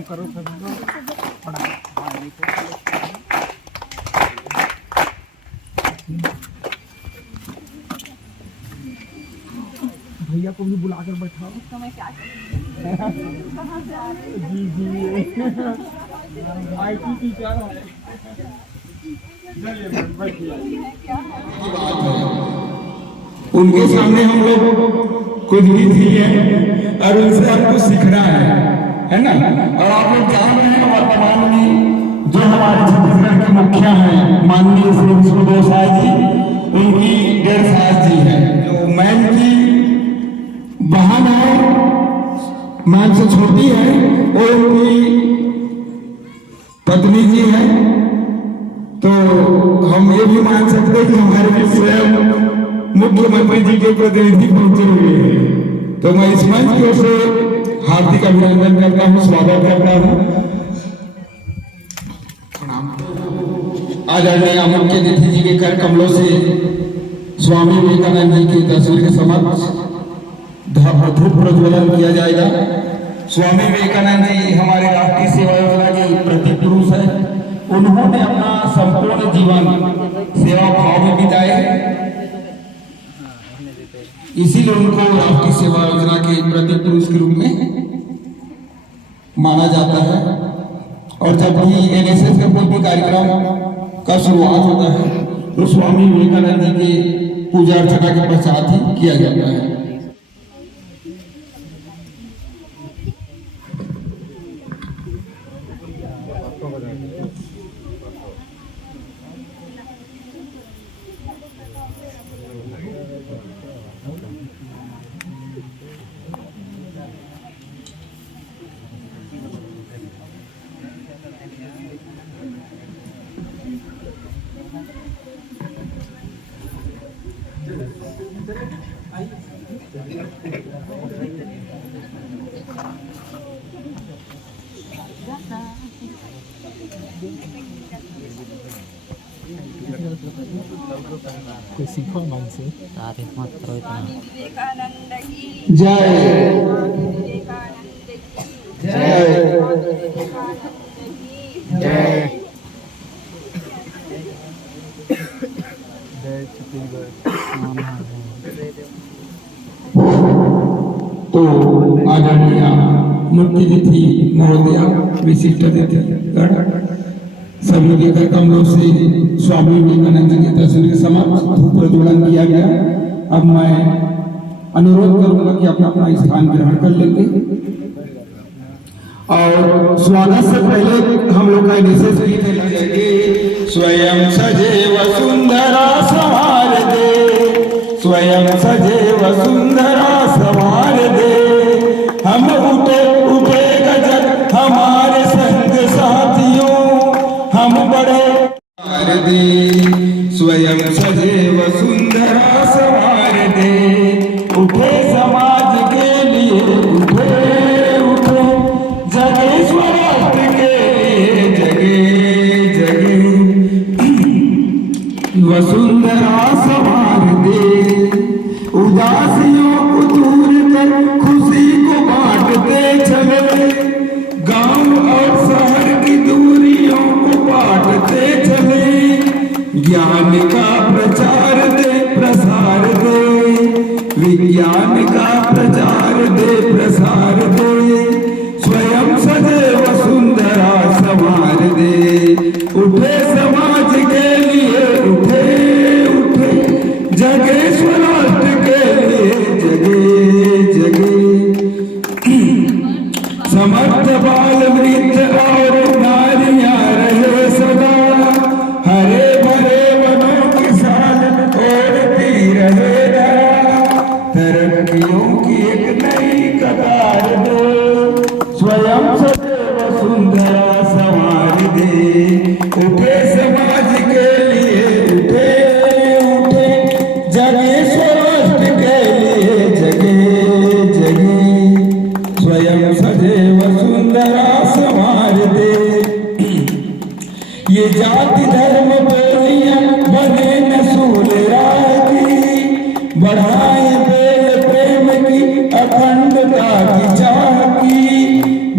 काम करो भैया को भी बुलाकर बैठाओ। जी जी IT टीचर है। उनके सामने हम लोग कुछ भी चाहिए और उनसे हमको सीखना है ना। और आप लोग जान रहे हैं वर्तमान में जो हमारे छत्तीसगढ़ के मुखिया हैं माननीय श्री सुबोध जी, उनकी 1.5 साल जी है जो मैम की बहन है, मैम से छोटी है, और उनकी पत्नी जी है। तो हम ये भी मान सकते हैं कि हमारे भी स्वयं मुख्यमंत्री जी के प्रतिनिधि पहुंचे हुए हैं। तो मैं इस मंच की ओर से हार्दिक अभिनंदन करता हूं, स्वागत करता हूं। आदरणीय मुख्य अतिथि जी के कर कमलों से स्वामी विवेकानंद जी की तस्वीर के समक्ष धूप प्रज्वलन किया जाएगा। स्वामी विवेकानंद जी हमारे राष्ट्रीय सेवा योजना के प्रतीक पुरुष है। उन्होंने अपना संपूर्ण जीवन सेवा भाव में बिताए, इसीलिए उनको राष्ट्रीय सेवा योजना के प्रतीक पुरुष के रूप में माना जाता है। और जब भी NSS का कोई भी कार्यक्रम का शुरुआत होता है तो स्वामी विवेकानंद जी के पूजा अर्चना के पश्चात ही किया जाता है। कोई सीखो मन से तारीफ मत करो इतना। जय जय जय जय छत्तीसगढ़। तो आदरणीय मुख्य अतिथि महोदया, विशिष्ट अतिथिगण, सभी के कर कमलों से स्वामी विवेकानंद जी की तस्वीर के समक्ष धूप प्रज्वलन किया गया। अब मैं अनुरोध करूंगा कि अपना अपना स्थान ग्रहण कर लेंगे। और स्वागत से पहले हम लोग का NSS गीत लगेंगे। स्वयं सजे वसुंधरा संवार दे, स्वयं सजे वसुंधरा संवार दे, हम उठे उठे गजब हमारे संग साथियों, हम बड़े दे, स्वयं सजे वसुंधरा संवार दे, उठे समाज के लिए, उठे उठे जगे स्वराष्ट्र के लिए, जगे जगे वसुंधरा संवार दे, उदासियों को दूर कर खुशी को बांटते चले, गांव और शहर की दूरियों को बांटते चले, ज्ञान का प्रचार दे प्रसार दे, विज्ञान का प्रचार दे प्रसार दे, स्वयं सजे वसुंधरा संवार दे, उठे समाज के लिए, उठे उठे जगे स्वराष्ट्र के लिए, जगे जगे समर्थ बाल वृद्ध और नारियां रहे सदा, हरे भरे वनों की साल ओढ़ती रहे धरा, तरक्कियों की एक नई कतार दो, स्वयं सजे वसुंधरा संवार दे, उठे समाज के लिए, उठे उठे जगे स्वराष्ट्र के लिए, जगे जगे स्वयं सजे वसुंधरा संवार दे। ये जाति धर्म बोलियां बने नसूल राह की, बढ़ाए बेल प्रेम की अखंडता की चाह की,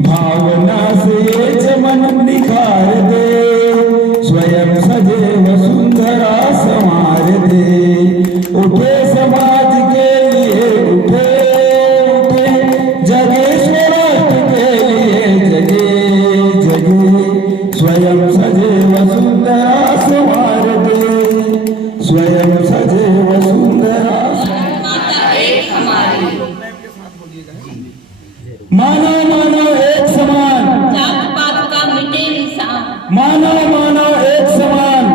भावना से संवार दे, स्वयं सजे वसुंधरा संवार दे। उठे समाज के लिए उठे, उठे जगे स्वराष्ट्र के लिए जगे, जगे स्वयं सजे वसुंधरा संवार दे, स्वयं सजे वसुंधरा। मानो मानो एक समान, जात पात का मिटे निशान, मानो मानो एक समान,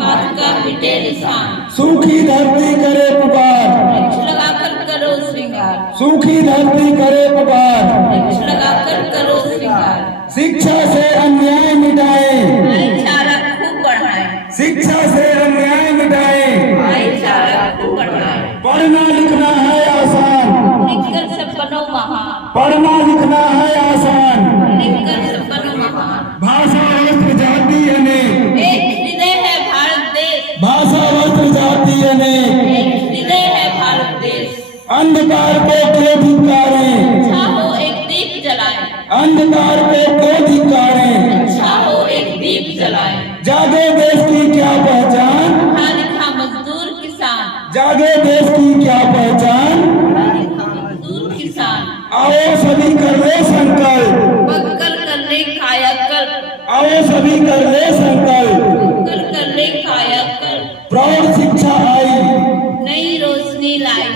पात का मिटे निशान। सूखी धरती करे पुकार, वृक्ष लगाकर करो श्रृंगार, सूखी धरती करे पुकार। वृक्ष लगाकर करो श्रृंगार। शिक्षा से अन्याय मिटाए, भाईचारा खूब बढ़ाए, शिक्षा से अन्याय मिटाए। भाईचारा खूब बढ़ाए। पढ़ना लिखना है आसान, लिखकर सब बनो महान, पढ़ना लिखना है आसान। लिखकर सब बनो महान। भाषा वस्त्र जाति अनेक, एक हृदय है भारत देश, भाषा वस्त्र जाति अनेक। एक हृदय है भारत देश। अंधकार को क्यों धिक्कारें, चाहो एक दीप जलाए, अंधकार को क्यों धिक्कारें। चाहो एक दीप जलाए। जागे देश की क्या पहचान, पढ़ा लिखा मजदूर किसान, जागे देश की क्या पहचान। पढ़ा लिखा मजदूर किसान। आओ सभी कर ले संकल्प, बक्कल कर ले कायाकल्प, आओ सभी कर ले संकल्प। बक्कल कर ले कायाकल्प। प्रौढ़ शिक्षा आई, नई रोशनी लाई,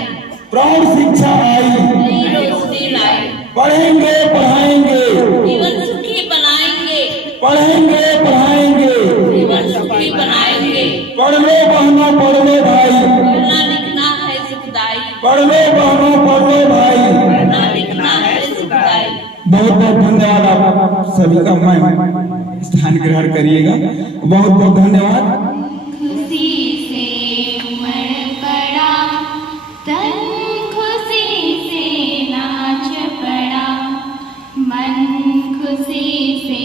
प्रौढ़ शिक्षा आई। नई रोशनी लाई। पढ़ेंगे पढ़ाएंगे, जीवन सुखी बनाएंगे, पढ़ेंगे पढ़ाएंगे। जीवन सुखी बनाएंगे। पढ़ लो बहनों पढ़ लो भाई, पढ़ना लिखना है सुखदाई, पढ़ लो बहनों पढ़ लो भाई। पढ़ना लिखना है सुखदाई। बहुत बहुत धन्यवाद आप सभी का। मैं स्थान ग्रहण करिएगा। बहुत बहुत धन्यवाद। खुशी से उमड़ पड़ा तन, खुशी से नाच पड़ा मन, खुशी से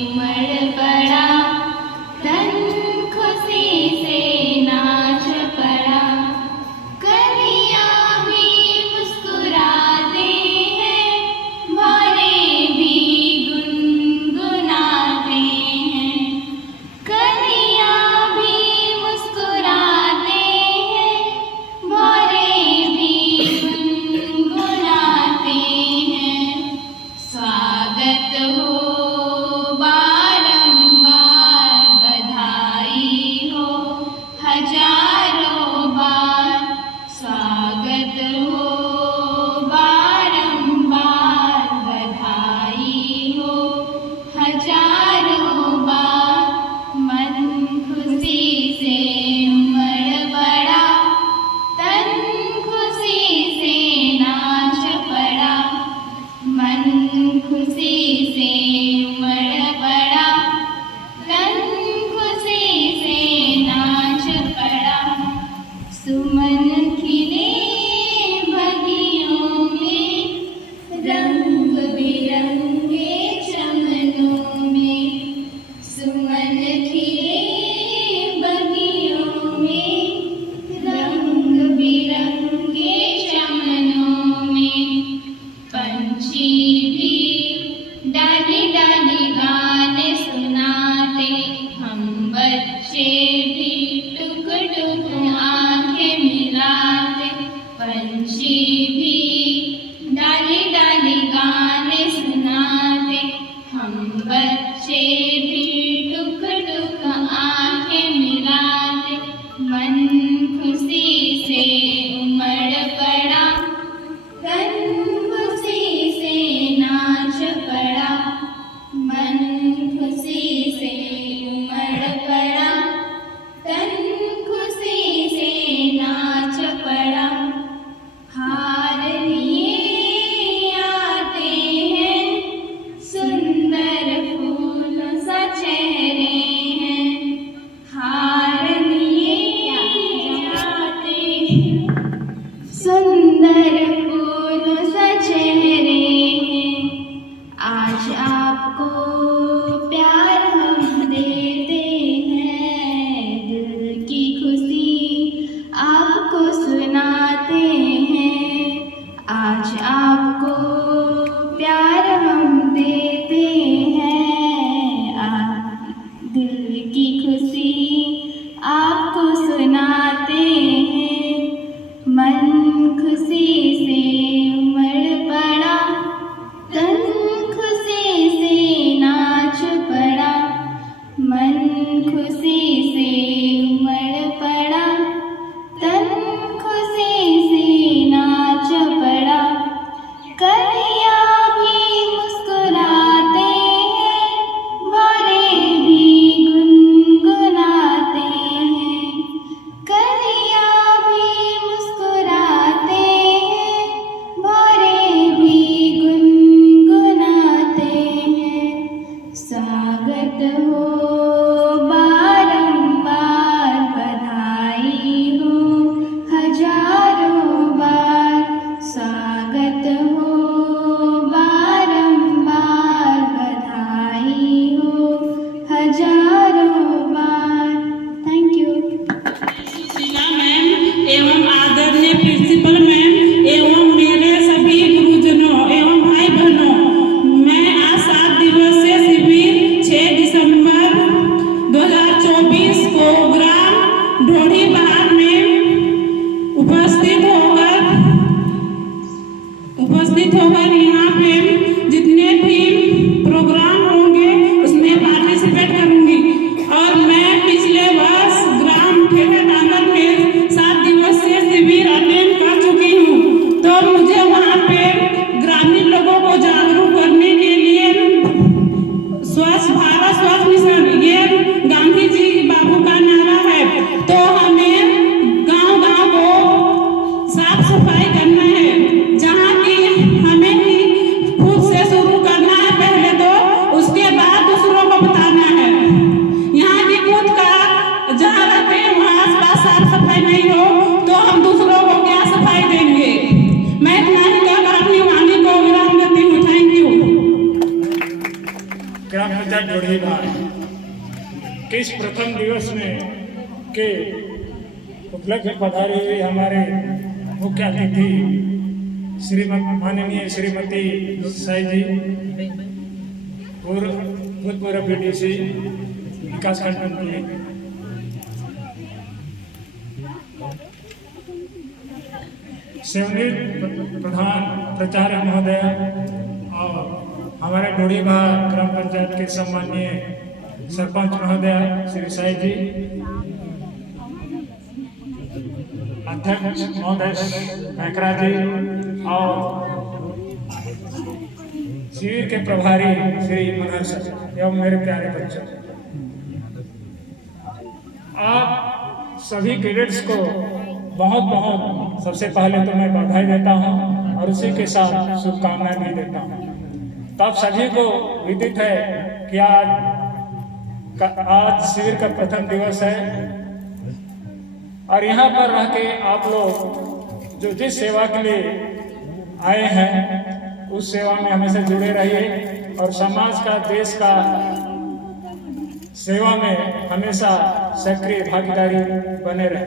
उमड़ पड़ा तन, खुशी से नाच पड़ा। कलियां भी मुस्कुराते हैं, भौरे भी गुनगुनाते हैं। कलियां गुनगुनाते हैं। मन खुशी से उमड़ पड़ा, तन खुशी से नाच पड़ा। मन खुशी से उमड़ पड़ा, तन खुशी से नाच पड़ा। कलियाँ भी मुस्कुराते हैं, भौरे भी गुनगुनाते हैं। कलियाँ भी मुस्कुराते हैं, भौरे भी गुनगुनाते हैं। स्वागत हो बारंबार, बधाई हो हजारों बार। स्वागत हो बारंबार, बधाई हो हजारों बार। Thank you. सुशीला मैम एवं आदरणीय प्रिंसिपल मैम एवं मेरे सभी गुरुजनों एवं भाई बहनों, मैं आज 7 दिवसीय शिविर 6 दिसंबर 2024 को ग्राम ढोढ़ीबहार में उपस्थित होकर यहाँ पे जितने भी प्रोग्राम होंगे उसमें पार्टिसिपेट करूंगी। और मैं पिछले वर्ष ग्राम ठेकेदार में 7 दिवसीय शिविर अटेंड कर चुकी हूँ। तो मुझे वहाँ पे ग्रामीण लोगों को जागरूक करने के लिए स्वच्छ भारत स्वच्छ मिशन, ये गांधी जी बाबू का नारा है। तो हमें गांव-गांव को साफ सफाई करना है, जहाँ की हमें ही खुद से शुरू करना है पहले, तो उसके बाद दूसरों को बताना है। यहाँ की खुद का जहाँ रहते हैं वहाँ आसपास साफ सफाई नहीं हो तो हम दूसरों को क्या सफाई देंगे। मैं इतना ही कहकर अपनी वाणी को विराम देती हूँ। Thank you. ग्राम पंचायत ढोढ़ीबहार के इस प्रथम दिवस में के उपलक्ष्य में पधारी हुई हमारे मुख्य अतिथि माननीय श्रीमती साई जी, भूतपूर्व बीडीसी विकासखंड मंत्री, सेवनीर प्रधान प्राचार्य महोदय और हमारे ढोढ़ीबहार ग्राम पंचायत के सम्माननीय सरपंच महोदय श्री साई जी, अध्यक्ष महोदय मैकरा जी और शिविर के प्रभारी श्री मनोहर सर एवं मेरे प्यारे बच्चों, आप सभी कैडेट्स को बहुत बहुत सबसे पहले तो मैं बधाई देता हूं और उसी के साथ शुभकामनाएं भी देता हूं। तो आप सभी को विदित है कि आज शिविर का प्रथम दिवस है और यहाँ पर रह के आप लोग जो जिस सेवा के लिए आए हैं उस सेवा में हमेशा जुड़े रहिए और समाज का, देश का सेवा में हमेशा सक्रिय भागीदारी बने रहे।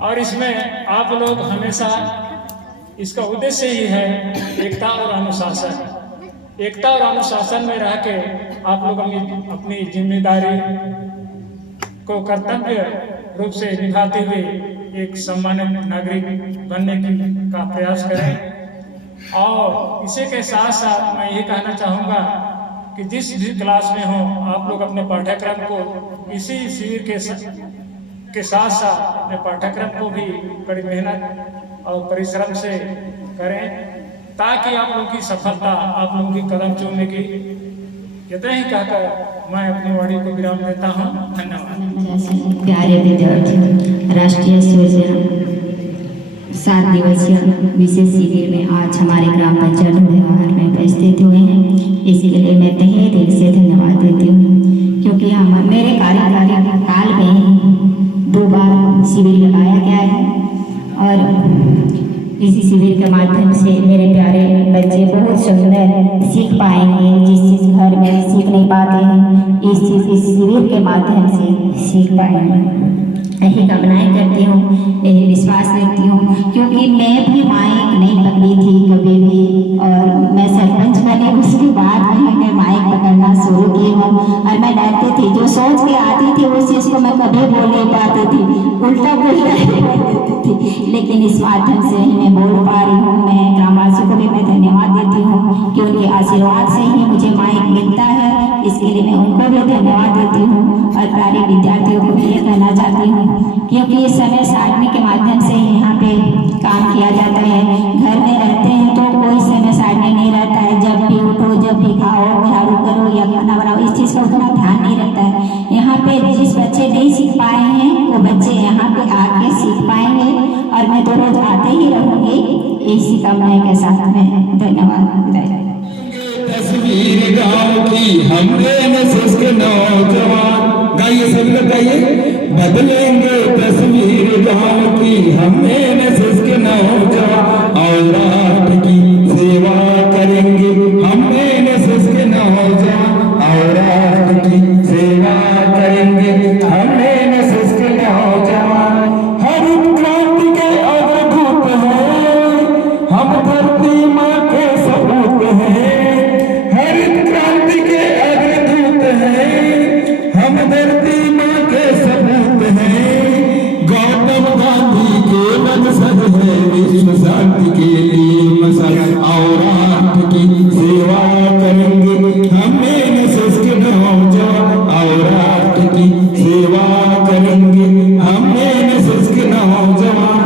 और इसमें आप लोग हमेशा, इसका उद्देश्य ही है एकता और अनुशासन। एकता और अनुशासन में रह के आप लोग अपनी जिम्मेदारी को कर्तव्य रूप से निभाते हुए एक सम्मानित नागरिक बनने का प्रयास करें। और इसी के साथ साथ मैं ये कहना चाहूँगा कि जिस भी क्लास में हो आप लोग अपने पाठ्यक्रम को इसी शिविर के साथ साथ अपने पाठ्यक्रम को भी बड़ी मेहनत और परिश्रम से करें ताकि आप लोगों की सफलता आप लोगों की कदम चूमने की। इतना ही कहकर मैं अपनी वाणी को विराम देता हूँ। धन्यवाद। प्यारे विद्यार्थी, राष्ट्रीय सृजन 7 दिवसीय विशेष शिविर में आज हमारे ग्राम पंचायत ढोढ़ीबहार में उपस्थित हुए हैं। इसके लिए मैं तहे दिल से धन्यवाद देती हूँ, क्योंकि मेरे कार्यकाल काल में 2 बार शिविर लगाया गया है और इसी शिविर के माध्यम से मेरे प्यारे बच्चे बहुत सुंदर सीख पाएंगे, जिस चीज़ घर में सीख नहीं पाते हैं इस शिविर के माध्यम से सीख पाएंगे। यही कामनाएं करती हूँ, यही विश्वास रखती हूँ, क्योंकि मैं भी माइक नहीं पकड़ी थी कभी भी और मैं सरपंच बने उसके बाद मैंने माइक करना शुरू की हूँ। और मैं डरती थी, जो सोच के आती थी उस चीज़ को मैं कभी बोल नहीं पाती थी, उल्टा पुल्टा ही बोल देती थी। लेकिन इस माध्यम से ही मैं बोल पा रही हूँ। मैं ग्रामवासियों को भी मैं धन्यवाद देती हूँ कि उनके आशीर्वाद से ही मुझे माइक मिलता है, इसके लिए मैं उनको भी धन्यवाद देती हूँ। और प्यारे विद्यार्थियों को भी ये कहना चाहती हूँ, क्योंकि इस समय सारणी के माध्यम से यहाँ पे काम किया जाता है। घर में रहते हैं तो कोई समय सारणी नहीं रहता है, जब भी उठो जब भी खाओ, झाड़ू करो या खाना बनाओ, इस चीज़ का उतना ध्यान नहीं रहता है। यहाँ पे जिस बच्चे नहीं सीख पाए हैं वो बच्चे यहाँ पे आके सीख पाएंगे, और मैं तो रोज आते ही रहूँगी, इसी कामना के साथ में धन्यवाद। तस्वीर गाँव की हमने नशे के नौजवान, गाइए सभी लोग गाइए। बदलेंगे तस्वीर गाँव की हमने नशे के नौजवान, और राष्ट्र की सेवा करेंगे हमने नशे के नौजवान, और राष्ट्र की सेवा करेंगे हमने नशे के नौजवान। हरित क्रांति के अग्रदूत हैं हम, धरती माँ के सपूत हैं। हरित क्रांति के अग्रदूत हैं हम, धरती माँ के सपूत हैं। गौतम गांधी के मकसद है विश्व शांति के लिए मसल, और राष्ट्र की सेवा करेंगे हमने नशे के नौजवान, और राष्ट्र की सेवा करेंगे हमने नशे के नौजवान।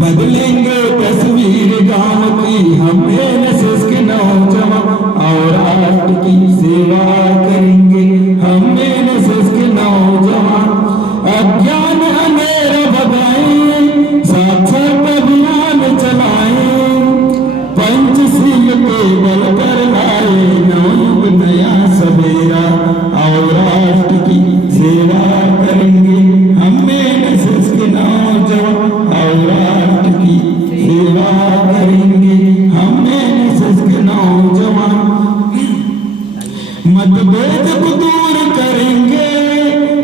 बदलेंगे तस्वीर गाँव की हमने नशे के नौजवान, और राष्ट्र की सेवा करेंगे हमने नशे के नौजवान। अज्ञान अंधेरा भगाएं, साक्षरता अभियान चलाएं, पंचशील के बल पर लाए नवयुग नया सवेरा, और राष्ट्र की सेवा करेंगे हमने नशे के नौजवान, और राष्ट्र की सेवा करेंगे हमने नशे के नौजवान। मतभेद को दूर करेंगे,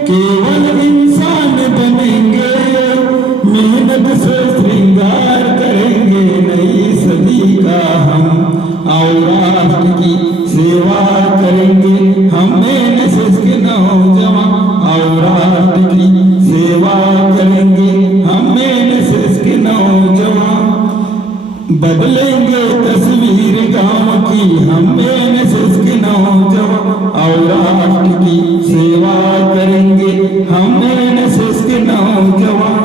केवल इंसान बनेंगे, मेहनत से श्रृंगार करेंगे नई सदी का हम, और राष्ट्र की सेवा करेंगे हमने नशे के नौजवान, और राष्ट्र की सेवा करेंगे हमने नशे के नौजवान। बदलेंगे तस्वीर गाँव की हमने नशे के नौजवान, और राष्ट्र की सेवा करेंगे हमने नशे के नौजवान।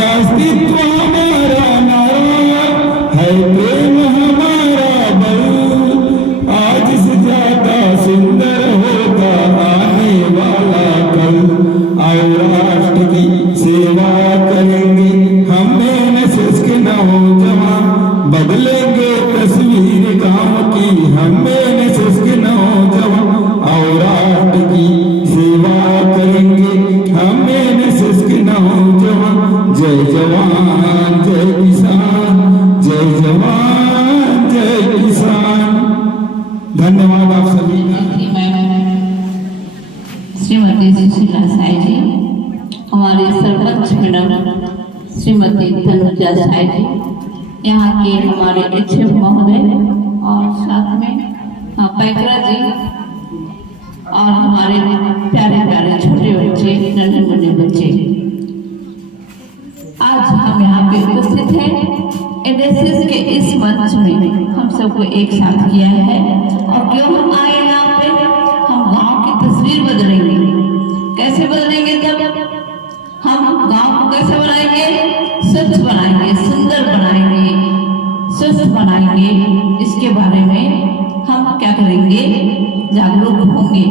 अस्तित्व हमारा नारा है, प्रेम हमारा बल, आज से ज्यादा सुंदर होगा आने वाला कल, और राष्ट्र की सेवा करेंगे हमने नशे के नौजवान। बदलेंगे तस्वीर गाँव की हमने नशे के नौजवान, और राष्ट्र की सेवा करेंगे हमने नशे के नौजवान। जय जवान जय किसान, जय जवान जय किसान। धन्यवाद आप सभी का। श्रीमती सुशीला साई जी, हमारे सरपंच मैडम श्रीमती तनुजा साई जी, यहाँ के हमारे एचएम महोदय, और साथ में पैकरा जी, और हमारे प्यारे प्यारे छोटे बच्चे, नन्हे मुन्ने बच्चे, आज हम यहाँ पे उपस्थित हैं। एनएसएस के इस मंच में हम सबको एक साथ किया है, और क्यों हम आए यहाँ पे, हम गांव की तस्वीर बदलेंगे। कैसे बदलेंगे? तब हम गांव को कैसे बनाएंगे? स्वच्छ बनाएंगे, सुंदर बनाएंगे, स्वस्थ बनाएंगे। इसके बारे में हम क्या करेंगे? जागरूक होंगे।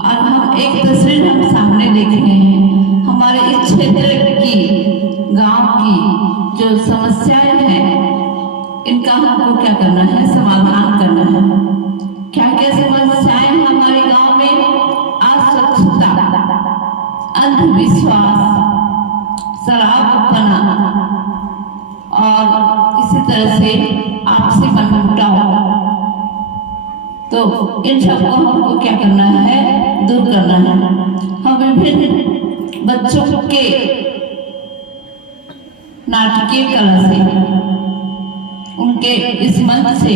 और हम एक तस्वीर हम सामने देख रहे हैं, हमारे इस क्षेत्र की, गांव की जो समस्याएं हैं, इनका हमको क्या करना है? समाधान करना है। क्या क्या समस्याएं हमारे गांव में? अस्वच्छता, अंधविश्वास, शराबपना, और इसी तरह से आपसी मनमुटाव। तो इन सबको हमको क्या करना है? दूर करना है। हम विभिन्न बच्चों के नाटकीय कला से, उनके इस मंच से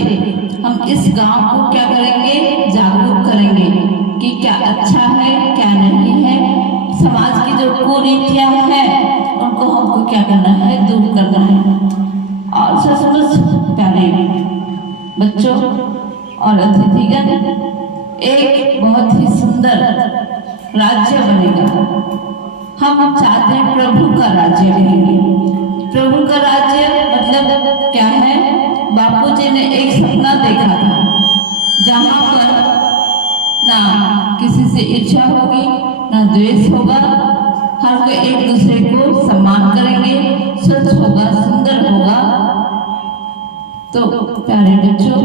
हम इस गांव को क्या करेंगे, जागरूक करेंगे कि क्या अच्छा है क्या नहीं है। समाज की जो कुरीतियां हैं उनको हमको क्या करना है, दूर करना है। और सचमुच प्यारे बच्चों और अतिथिगण, एक बहुत ही सुंदर राज्य बनेगा। हम चाहते हैं प्रभु का राज्य रहेंगे। प्रभु का राज्य मतलब क्या है, बापूजी ने एक सपना देखा था जहाँ पर ना किसी से ईर्ष्या होगी ना द्वेष होगा, हर कोई एक दूसरे को सम्मान करेंगे, स्वच्छ होगा, सुंदर होगा। तो प्यारे बच्चों,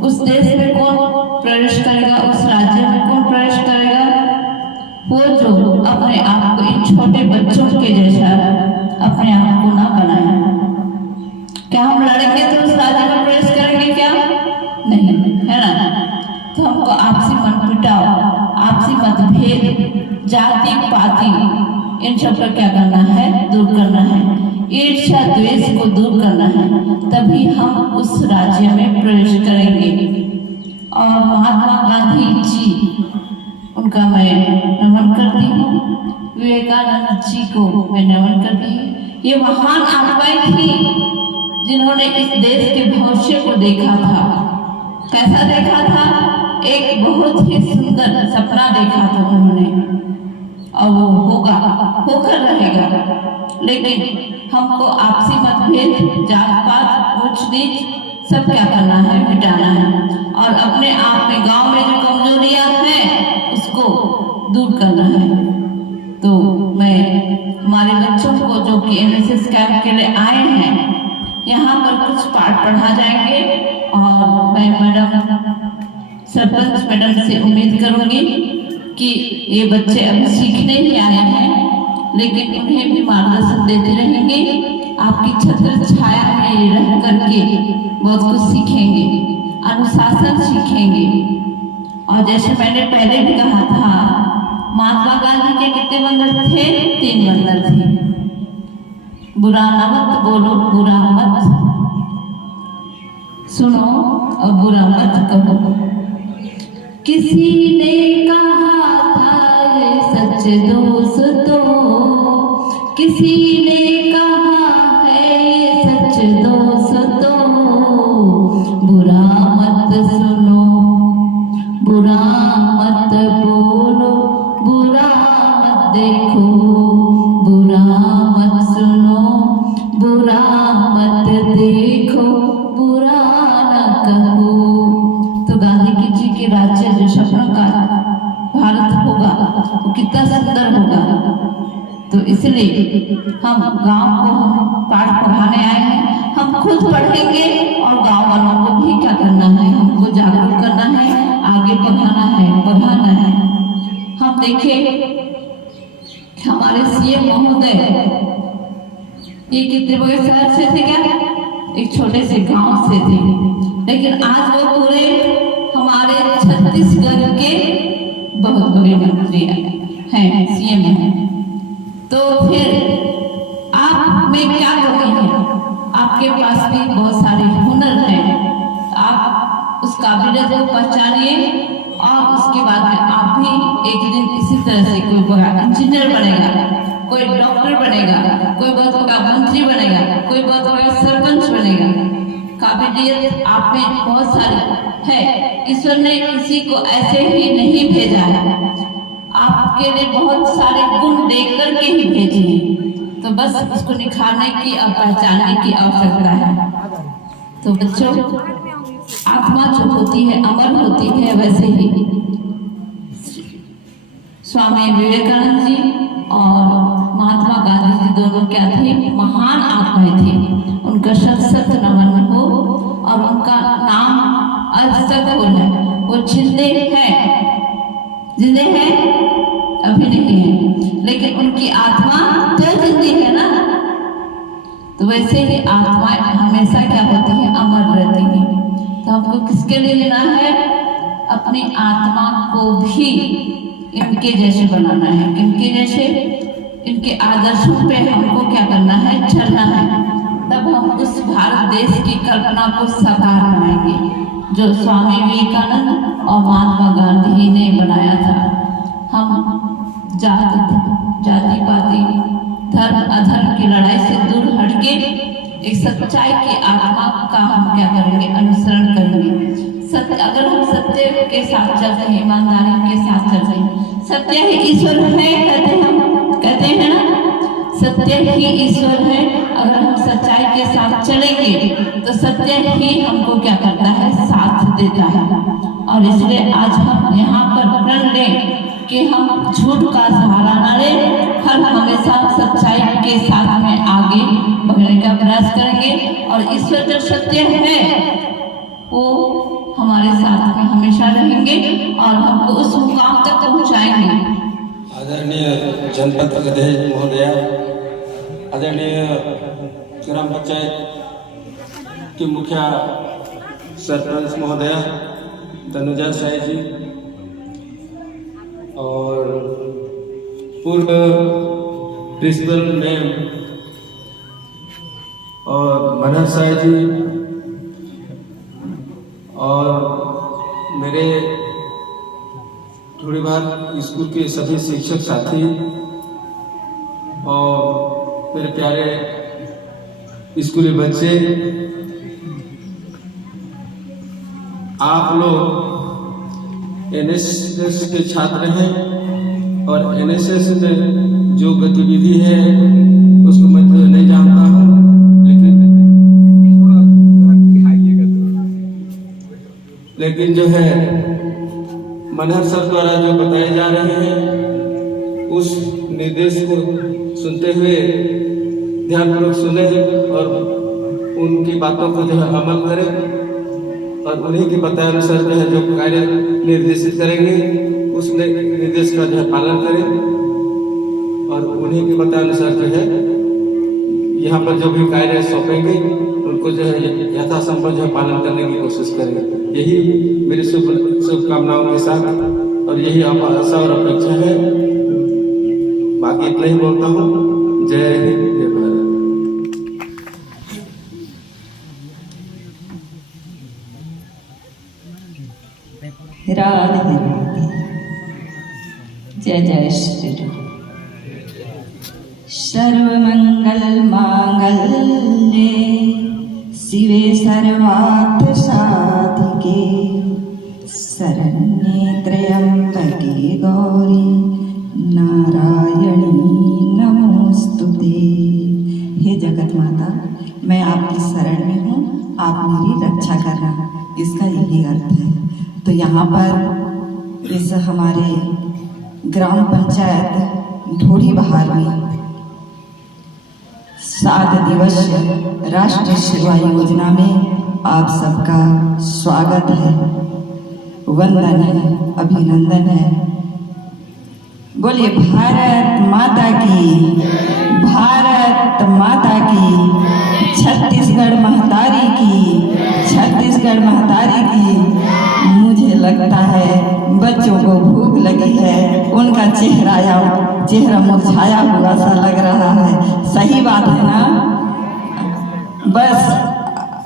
उस देश में कौन प्रवेश करेगा, उस राज्य में कौन प्रवेश करेगा, वो जो अपने आप को इन छोटे बच्चों के जैसा अपने आप को ना बनाए। क्या हम लड़ेंगे तो उस राज्य में प्रवेश करेंगे क्या? नहीं, है ना। तो हमको आपसी मनमुटाव, आपसी मतभेद, जाति पाति, इन सब का क्या करना है, दूर करना है। ईर्ष्या द्वेष को दूर करना है, तभी हम उस राज्य में प्रवेश करेंगे। और महात्मा गांधी जी, उनका मैं नमन करती हूँ। विवेकानंद जी को मैं नमन करती हूँ। ये महान आत्माएं थी जिन्होंने इस देश के भविष्य को देखा था। कैसा देखा था? एक बहुत ही सुंदर सपना देखा था उन्होंने, और वो होगा, होकर रहेगा। लेकिन हमको आपसी मतभेद, जात पात, ऊंच नीच सब क्या करना है, मिटाना है। और अपने आप में गांव में जो कमजोरियां हैं उसको दूर करना है। तो मैं हमारे बच्चों को जो कि एनएसएस कैंप के लिए आए हैं, यहाँ पर कुछ पाठ पढ़ा जाएंगे और मैं मैडम सरपंच मैडम से उम्मीद करूंगी कि ये बच्चे अभी सीखने ही आए हैं, लेकिन उन्हें भी मार्गदर्शन देते रहेंगे। आपकी छत्र छाया में रह करके बहुत कुछ सीखेंगे, अनुशासन सीखेंगे। और जैसे मैंने पहले भी कहा था, महात्मा गांधी के कितने बंदर थे? 3 बंदर थे। बुरा मत बोलो, बुरा मत सुनो और बुरा मत कहो। किसी ने कहा था ये सच दोस्तों, किसी ने कहा है ये सच दोस्तों। बुरा मत सुनो, बुरा मत बोलो, बुरा मत देखो, बुरा मत सुनो, बुरा मत देखो, बुरा न कहो। तो गांधी जी के राज्य जो सपनों का भारत होगा वो कितना सुंदर होगा। तो इसलिए हम गांव को हम पाठ पढ़ाने आए हैं। हम खुद पढ़ेंगे और गांव वालों को भी क्या करना है, हमको जागरूक करना है, आगे बढ़ाना है। हम देखें हमारे सीएम महोदय ये कितने बड़े शहर से थे क्या? एक छोटे से गांव से थे, लेकिन आज वो पूरे हमारे छत्तीसगढ़ के बहुत बड़े मंत्री हैं, सीएम हैं। तो फिर आप में क्या कमी है? आपके पास भी बहुत सारे हुनर हैं। आप उस काबिलियत को पहचानिए और उसके बाद में आप भी एक दिन इसी तरह से कोई बड़ा इंजीनियर बनेगा, कोई डॉक्टर बनेगा, कोई बहुत बड़ा मंत्री बनेगा, कोई बहुत बड़ा सरपंच बनेगा। काबिलियत आप में बहुत सारी है। ईश्वर ने किसी को ऐसे ही नहीं भेजा है, आपके लिए बहुत सारे गुण देकर के ही भेजे हैं। तो बस उसको निखारने की और पहचानने की आवश्यकता है। तो बच्चों, आत्मा जो होती है अमर होती है, वैसे ही स्वामी विवेकानंद जी और महात्मा गांधी जी दोनों क्या थे? महान आत्माएं थे। उनका शत नमन हो और उनका नाम आज तक है। वो जिंदे हैं, जिंदे हैं अभी नहीं है, लेकिन उनकी आत्मा तो जिंदी है ना। तो वैसे ही आत्माएं हमेशा क्या होती है? अमर रहती है। तो हमको किसके लिए लेना है? अपनी आत्मा को भी इनके जैसे बनाना है। इनके जैसे, इनके आदर्शों पे हमको क्या करना है? चलना है। तब हम उस भारत देश की कल्पना को साकार बनाएंगे। जो स्वामी विवेकानंद और महात्मा गांधी ने बनाया था। हम जाति पाति धर्म अधर्म की लड़ाई से दूर हटके एक सच्चाई की आत्मा का हम क्या करेंगे, अनुसरण करेंगे। सत्य, अगर हम सत्य के साथ चलते हैं, ईमानदारी के साथ चलते हैं, सत्य ही ईश्वर है कहते हैं ना, सत्य ही ईश्वर है। अगर हम सच्चाई के साथ चलेंगे तो सत्य ही हमको क्या करता है, साथ देता है। और इसलिए आज हम यहाँ पर प्रण लें कि हम झूठ का सहारा न लें, हर हमेशा सच्चाई के साथ में आगे बढ़ने का प्रयास करेंगे। और ईश्वर जो सत्य है वो हमारे साथ में हमेशा रहेंगे और हमको उस मुकाम तक पहुँचाएंगे। आदरणीय जनपद अध्यक्ष महोदया, आदरणीय ग्राम पंचायत की मुखिया सरपंच महोदया तनुजा साई जी और पूर्व प्रिंसिपल मैम और मनहर साई जी और मेरे थोड़ी बार स्कूल के सभी शिक्षक साथी और मेरे प्यारे स्कूली बच्चे, आप लोग एनएसएस के छात्र हैं और एनएसएस में जो गतिविधि है उसको मैं तो नहीं जानता हूँ, लेकिन जो है मनहर सर द्वारा जो बताए जा रहे हैं उस निर्देश को सुनते हुए ध्यानपूर्वक सुने और उनकी बातों को जो है अमल करें और उन्हीं के बताए अनुसार जो है जो कार्य निर्देशित करेंगे उस निर्देश का जो है पालन करें और उन्हीं के बताए अनुसार जो है यहाँ पर जो भी कार्य सौंपेंगे उनको जो है यथासंभव जो है पालन करने की कोशिश करेंगे। यही मेरी शुभकामनाओं के साथ और यही आशा और अपेक्षा है। बाकी इतना ही बोलता हूँ। जय हिंद, जय भारत। राधे राधे, जय जय श्री राम। सर्वमंगल मांगल्ये शिवे सर्वार्थ साधिके शरण्ये त्र्यंबके गौरी नारायणी नमोस्तुते। हे जगत माता, मैं आपकी शरण में हूँ, आप मेरी रक्षा करना, इसका यही अर्थ है। तो यहाँ पर इस हमारे ग्राम पंचायत ढोरी बहार में 7 दिवसीय राष्ट्रीय सेवा योजना में आप सबका स्वागत है, वंदन है, अभिनंदन है। बोलिए भारत माता की, भारत माता की, छत्तीसगढ़ महतारी की, छत्तीसगढ़ महतारी की। मुझे लगता है बच्चों को भूख लगी है, उनका चेहरा मुरझाया हुआ सा लग रहा है। सही बात है ना? बस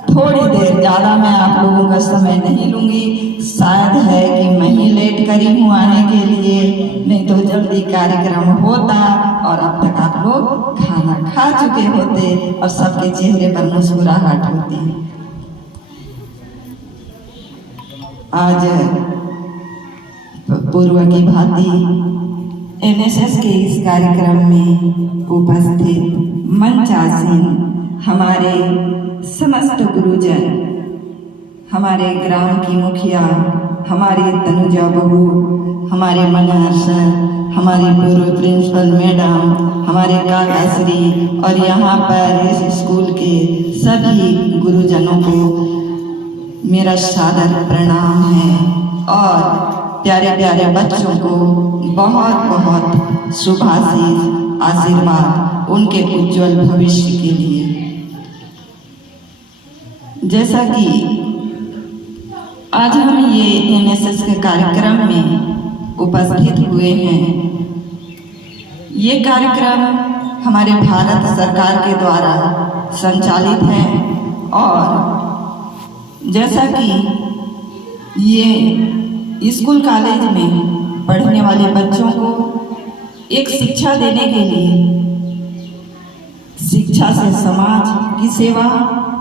थोड़ी देर, ज़्यादा मैं आप लोगों का समय नहीं लूँगी। शायद है कि मैं ही लेट करी हूँ आने के लिए, नहीं तो जल्दी कार्यक्रम होता और अब तक आप लोग खाना खा चुके होते और सबके चेहरे पर मुस्कुराहट होती। आज पूर्व की भांति एनएसएस के इस कार्यक्रम में उपस्थित मंचासीन हमारे समस्त गुरुजन, हमारे ग्राम की मुखिया, हमारी तनुजा बहू, हमारे मनहर सर, हमारी पूर्व प्रिंसिपल मैडम, हमारे काका श्री और यहाँ पर इस स्कूल के सभी गुरुजनों को मेरा सादर प्रणाम है और प्यारे प्यारे बच्चों को बहुत बहुत शुभाशीष, आशीर्वाद उनके उज्जवल भविष्य के लिए। जैसा कि आज हम ये एनएसएस के कार्यक्रम में उपस्थित हुए हैं, ये कार्यक्रम हमारे भारत सरकार के द्वारा संचालित है और जैसा कि ये स्कूल कॉलेज में पढ़ने वाले बच्चों को एक शिक्षा देने के लिए, शिक्षा से समाज की सेवा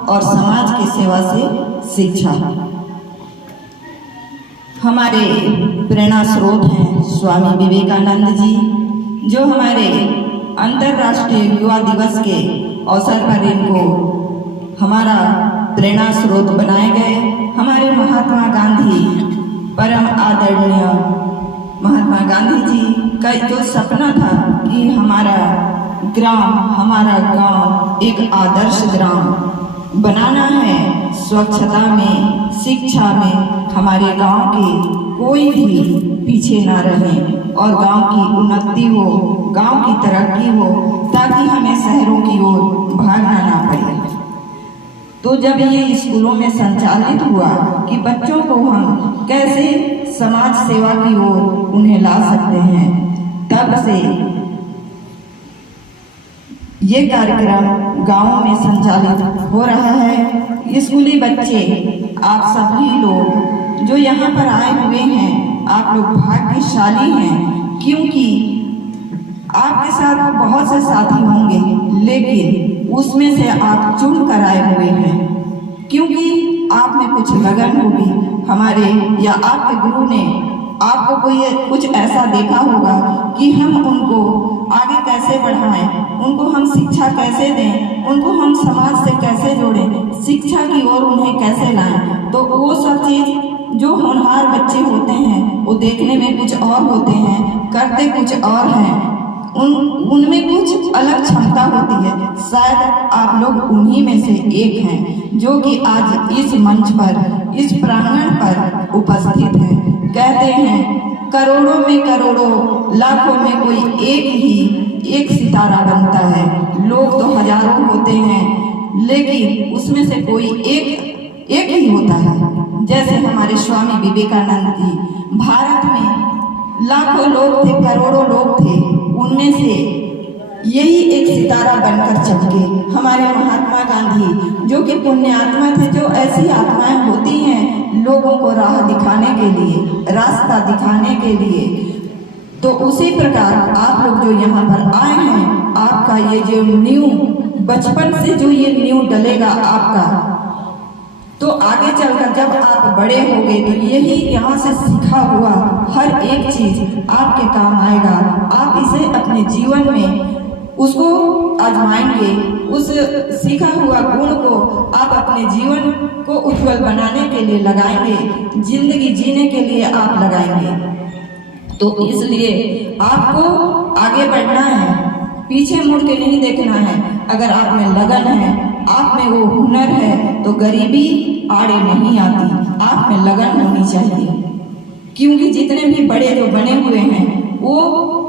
और समाज की सेवा से शिक्षा, हमारे प्रेरणा स्रोत हैं स्वामी विवेकानंद जी, जो हमारे अंतर्राष्ट्रीय युवा दिवस के अवसर पर इनको हमारा प्रेरणा स्रोत बनाए गए। हमारे महात्मा गांधी, परम आदरणीय महात्मा गांधी जी का जो सपना था कि हमारा ग्राम, हमारा गांव एक आदर्श ग्राम बनाना है, स्वच्छता में, शिक्षा में हमारे गांव के कोई भी पीछे ना रहे और गांव की उन्नति हो, गांव की तरक्की हो, ताकि हमें शहरों की ओर भागना ना पड़े। तो जब ये स्कूलों में संचालित हुआ कि बच्चों को हम कैसे समाज सेवा की ओर उन्हें ला सकते हैं, तब से ये कार्यक्रम गांवों में संचालित हो रहा है। स्कूली बच्चे, आप सभी लोग जो यहाँ पर आए हुए हैं, आप लोग भाग्यशाली हैं, क्योंकि आपके साथ बहुत से साथी होंगे, लेकिन उसमें से आप चुन कर आए हुए हैं, क्योंकि आप में कुछ लगन होगी, हमारे या आपके गुरु ने आपको कोई कुछ ऐसा देखा होगा कि हम उनको आगे कैसे बढ़ाएं, उनको हम शिक्षा कैसे दें, उनको हम समाज से कैसे जोड़ें, शिक्षा की ओर उन्हें कैसे लाएं। तो वो सब चीज़ जो होनहार बच्चे होते हैं वो देखने में कुछ और होते हैं, करते कुछ और हैं, उनमें कुछ अलग क्षमता होती है। शायद आप लोग उन्हीं में से एक हैं जो कि आज इस मंच पर, इस प्रांगण पर उपस्थित हैं। कहते हैं करोड़ों में करोड़ों, लाखों में कोई एक सितारा बनता है। लोग तो हजारों होते हैं, लेकिन उसमें से कोई एक ही होता है। जैसे हमारे स्वामी विवेकानंद जी, भारत में लाखों लोग थे, करोड़ों लोग थे, उनमें से यही एक सितारा बनकर चमके। हमारे महात्मा गांधी जो कि पुण्य आत्मा थे, जो ऐसी आत्माएं होती हैं लोगों को राह दिखाने के लिए, रास्ता दिखाने के लिए। तो उसी प्रकार आप लोग जो यहाँ पर आए हैं, आपका ये जो न्यू, बचपन से जो ये न्यू डलेगा आपका, तो आगे चलकर जब आप बड़े होंगे तो यही यहाँ से सीखा हुआ हर एक चीज आपके काम आएगा। आप इसे अपने जीवन में उसको आजमाएंगे, उस सीखा हुआ गुण को आप अपने जीवन को उज्जवल बनाने के लिए लगाएंगे, जिंदगी जीने के लिए आप लगाएंगे। तो इसलिए आपको आगे बढ़ना है, पीछे मुड़ के नहीं देखना है। अगर आप में लगन है, आप में वो हुनर है, तो गरीबी आड़े नहीं आती। आप में लगन होनी चाहिए, क्योंकि जितने भी बड़े जो बने हुए हैं वो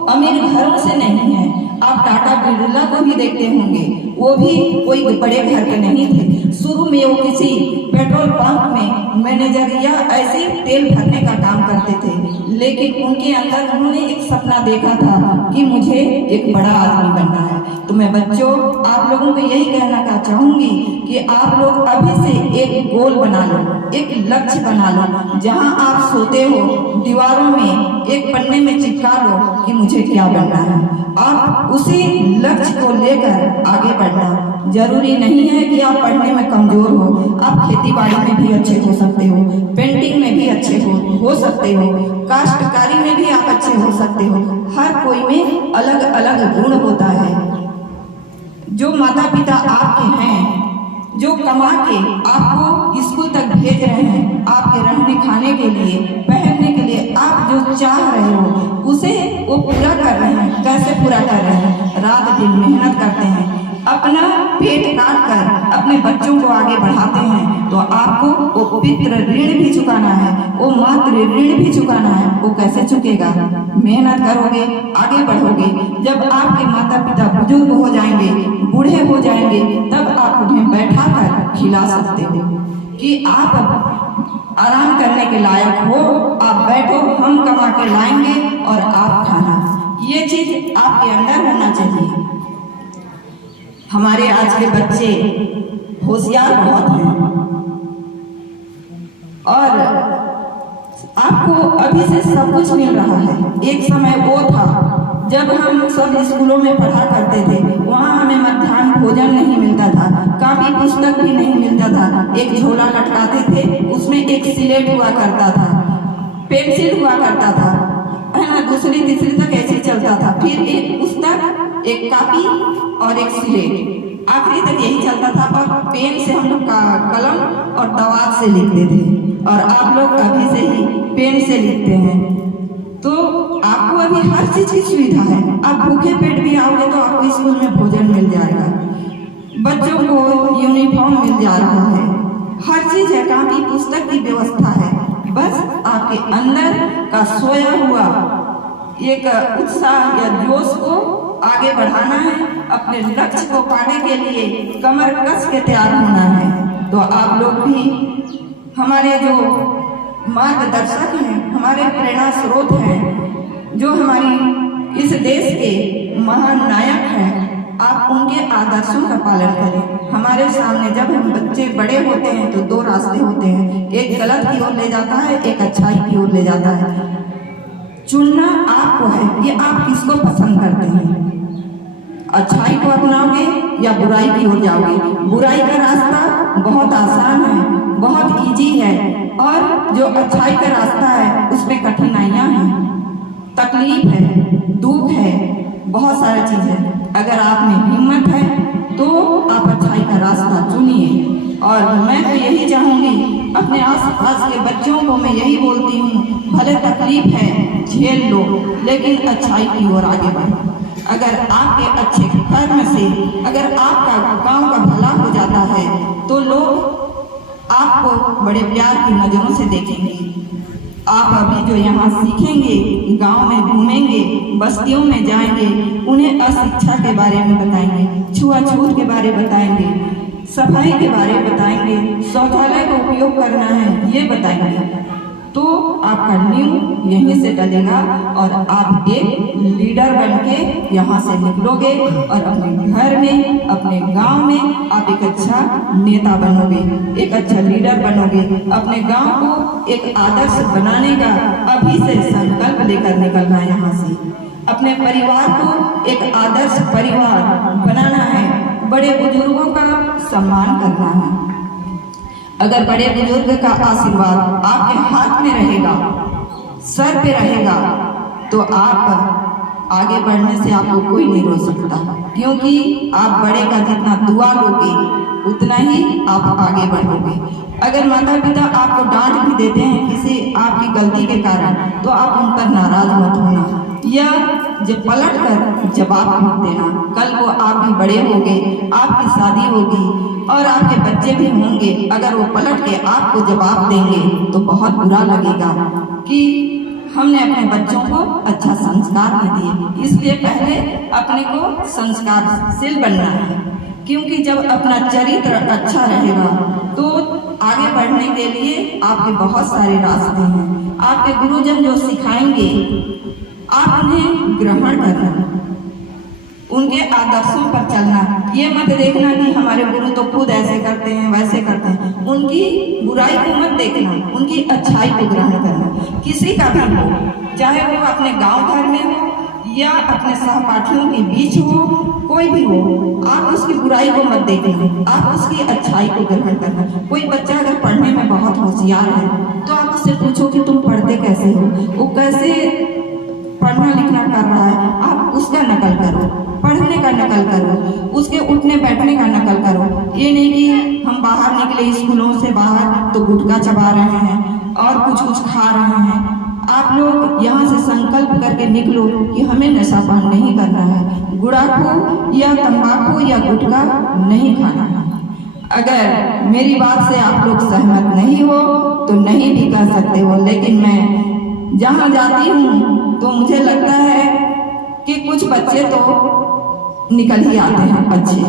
अमीर घरों से नहीं है। आप टाटा बिरला को भी देखते होंगे, वो भी कोई बड़े घर के नहीं थे। शुरू में वो किसी पेट्रोल पंप में मैनेजर या ऐसे तेल भरने का काम करते थे, लेकिन उनके अंदर उन्होंने एक सपना देखा था कि मुझे एक बड़ा आदमी बनना है। तो मैं बच्चों, आप लोगों को यही कहना का चाहूंगी कि आप लोग अभी से एक गोल बना लो, एक लक्ष्य बना लो। जहां आप सोते हो दीवारों में एक पन्ने में चिपका लो कि मुझे क्या बनना है। आप उसी लक्ष्य को लेकर आगे बढ़ना। जरूरी नहीं है कि आप पढ़ने में कमजोर हो, आप खेती बाड़ी में भी अच्छे हो सकते हो, पेंटिंग में भी अच्छे हो सकते हो, काश्तकारी में भी आप अच्छे हो सकते हो। हर कोई में अलग अलग गुण होता है। जो माता पिता आपके हैं, जो कमा के आपको स्कूल तक भेज रहे हैं, आपके रहने खाने के लिए, पहनने के लिए, आप जो चाह रहे हो उसे वो पूरा कर रहे हैं। कैसे पूरा कर रहे हैं? रात दिन मेहनत करते हैं, अपना पेट काट कर अपने बच्चों को आगे बढ़ाते हैं। तो आपको वो पितृ ऋण भी चुकाना है, वो मातृ ऋण भी चुकाना है। वो कैसे चुकेगा? मेहनत करोगे, आगे बढ़ोगे। जब आपके माता पिता बुजुर्ग हो जाएंगे, बूढ़े हो जाएंगे, तब आप उन्हें बैठा कर खिला सकते हो कि आप आराम करने के लायक हो। आप बैठो, हम कमा के लाएंगे और आप खाना। ये चीज आपके अंदर होना चाहिए। हमारे आज के बच्चे होशियार बहुत हैं और आपको अभी से सब कुछ मिल रहा है। एक समय वो था जब हम सब स्कूलों में पढ़ा करते थे, वहाँ हमें मध्याह्न भोजन नहीं मिलता था, कापी पुस्तक भी नहीं मिलता था। एक झोला लटकाते थे, उसमें एक स्लेट हुआ करता था, पेंसिल हुआ करता था, है ना, दूसरी तीसरी तक ऐसे चलता था। फिर एक पुस्तक, एक कापी और एक स्लेट, आखिरी तक यही चलता था। और पेन से हम लोग कलम और दवात से लिखते थे, और आप लोग अभी से ही पेन से लिखते हैं। तो आपको अभी हर चीज की सुविधा है। आप भूखे पेट भी आओगे तो आपको स्कूल में भोजन मिल जाएगा, बच्चों को यूनिफॉर्म मिल जा रहा है, हर चीज है, कापी पुस्तक की व्यवस्था है। बस आपके अंदर का सोया हुआ एक उत्साह या जोश को आगे बढ़ाना है, अपने लक्ष्य को पाने के लिए कमर कस के तैयार होना है। तो आप लोग भी हमारे जो मार्गदर्शक हैं, हमारे प्रेरणा स्रोत हैं, जो हमारी इस देश के महान नायक हैं, आप उनके आदर्शों का पालन करें। हमारे सामने जब हम बच्चे बड़े होते हैं तो दो रास्ते होते हैं, एक गलत की ओर ले जाता है, एक अच्छाई की ओर ले जाता है। चुनना आपको है, ये आप किसको पसंद करते हैं, अच्छाई को अपनाओगे या बुराई की ओर जाओगे। बुराई का रास्ता बहुत आसान है, बहुत इजी है, और जो अच्छाई का रास्ता है उसमें कठिनाइयां हैं, तकलीफ है, दुख है, बहुत सारी चीज है। अगर आप में हिम्मत है तो आप अच्छाई का रास्ता चुनिए। और मैं तो यही चाहूंगी, अपने आसपास के बच्चों को मैं यही बोलती हूँ, भले तकलीफ है झेल लो, लेकिन अच्छाई की ओर आगे बढ़ो। अगर आपके अच्छे कर्म से अगर आपका गांव का भला हो जाता है तो लोग आपको बड़े प्यार की नजरों से देखेंगे। आप अभी जो यहाँ सीखेंगे, गांव में घूमेंगे, बस्तियों में जाएंगे, उन्हें अशिक्षा के बारे में बताएंगे, छुआछूत के बारे में बताएंगे, सफाई के बारे में बताएंगे, शौचालय का उपयोग करना है ये बताएंगे। तो आपका नींव यहीं से डलेगा और आप एक लीडर बनके यहाँ से निकलोगे और अपने घर में, अपने गांव में आप एक अच्छा नेता बनोगे, एक अच्छा लीडर बनोगे। अपने गांव को एक आदर्श बनाने का अभी से संकल्प लेकर निकलना है यहाँ से। अपने परिवार को एक आदर्श परिवार बनाना है, बड़े बुजुर्गों का सम्मान करना है। अगर बड़े बुजुर्ग का आशीर्वाद आपके हाथ में रहेगा, सर पे रहेगा, तो आप आगे बढ़ने से आपको कोई नहीं रोक सकता, क्योंकि आप बड़े का जितना दुआ लोगे उतना ही आप आगे बढ़ोगे। अगर माता पिता आपको डांट भी देते हैं किसी आपकी गलती के कारण, तो आप उन पर नाराज मत होना, या जब पलट कर जवाब मत देना। कल को आप भी बड़े होंगे, आपकी शादी होगी और आपके बच्चे भी होंगे, अगर वो पलट के आपको जवाब देंगे तो बहुत बुरा लगेगा कि हमने अपने बच्चों को अच्छा संस्कार नहीं दिए। इसलिए पहले अपने को संस्कारशील बनना है, क्योंकि जब अपना चरित्र अच्छा रहेगा तो आगे बढ़ने के लिए आपके बहुत सारे रास्ते हैं। आपके गुरुजन जो सिखाएंगे आप उन्हें ग्रहण करना, उनके आदर्शों पर चलना। ये मत देखना कि हमारे गुरु तो खुद ऐसे करते हैं वैसे करते हैं, उनकी बुराई को मत देखना, उनकी अच्छाई को ग्रहण करना। किसी का भी हो, चाहे वो अपने गांव घर में हो या अपने सहपाठियों के बीच हो, कोई भी हो, आप उसकी बुराई को मत देखना, आप उसकी अच्छाई को ग्रहण करना। कोई बच्चा अगर पढ़ने में बहुत होशियार है तो आप उससे पूछो कि तुम पढ़ते कैसे हो, वो कैसे पढ़ना लिखना कर रहा है, आप उसका नकल करो, पढ़ने का नकल करो, उसके उठने बैठने का नकल करो। ये नहीं कि हम बाहर निकले स्कूलों से बाहर तो गुटखा चबा रहे हैं और कुछ खा रहे हैं। आप लोग यहाँ से संकल्प करके निकलो कि हमें नशापान नहीं करना है, गुड़ाखू या तंबाकू या गुटखा नहीं खाना है। अगर मेरी बात से आप लोग सहमत नहीं हो तो नहीं भी कर सकते हो, लेकिन मैं जहाँ जाती हूँ तो मुझे लगता है कि कुछ बच्चे तो निकल ही आते हैं अच्छे।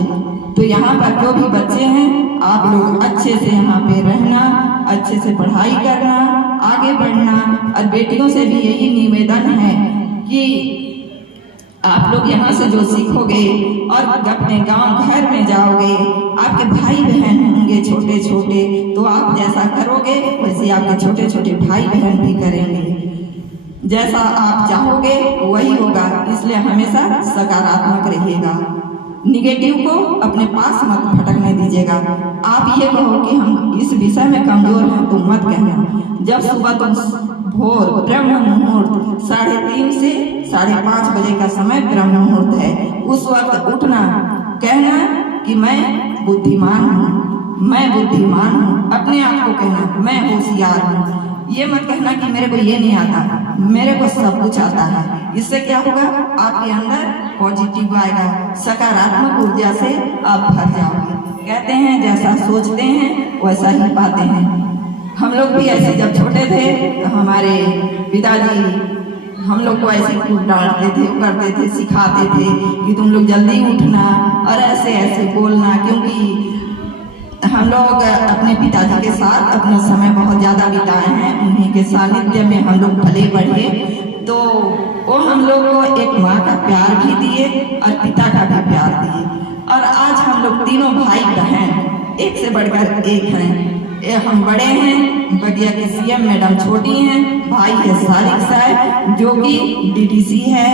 तो यहाँ पर जो भी बच्चे हैं आप लोग अच्छे से यहाँ पे रहना, अच्छे से पढ़ाई करना, आगे बढ़ना। और बेटियों से भी यही निवेदन है कि आप लोग यहाँ से जो सीखोगे और अपने गांव घर में जाओगे, आपके भाई बहन होंगे छोटे छोटे, तो आप जैसा करोगे वैसे आपके छोटे छोटे भाई बहन भी करेंगे। जैसा आप चाहोगे वही होगा, इसलिए हमेशा सकारात्मक रहिएगा। निगेटिव को अपने पास मत भटकने दीजिएगा। आप ये कहो कि हम इस विषय में कमजोर हैं तो मत कहना। जब सुबह तुम भोर ब्रह्म मुहूर्त 3:30 से 5:30 बजे का समय ब्रह्म मुहूर्त है, उस वक्त उठना, कहना कि मैं बुद्धिमान हूँ, मैं बुद्धिमान हूँ। अपने आप को कहना मैं होशियार हूँ। ये मत कहना कि मेरे को ये नहीं आता, मेरे को सब कुछ आता है। इससे क्या होगा, आपके अंदर पॉजिटिव आएगा, सकारात्मक ऊर्जा से आप भर जाओगे। कहते हैं जैसा सोचते हैं वैसा ही पाते हैं। हम लोग भी ऐसे जब छोटे थे तो हमारे पिताजी हम लोग को ऐसे खूब डांटते थे, करते थे, सिखाते थे कि तुम लोग जल्दी उठना और ऐसे ऐसे बोलना, क्योंकि हम लोग अपने पिताजी के साथ अपना समय बहुत ज़्यादा बिताए हैं। उन्हीं के सानिध्य में हम लोग पले बढ़े, तो वो हम लोग को एक माँ का प्यार भी दिए और पिता का भी प्यार दिए। और आज हम लोग तीनों भाई बहन एक से बढ़कर एक हैं। हम बड़े हैं, बगिया की सीएम मैडम छोटी हैं, भाई है सारिक साहब जो कि डीडीसी है।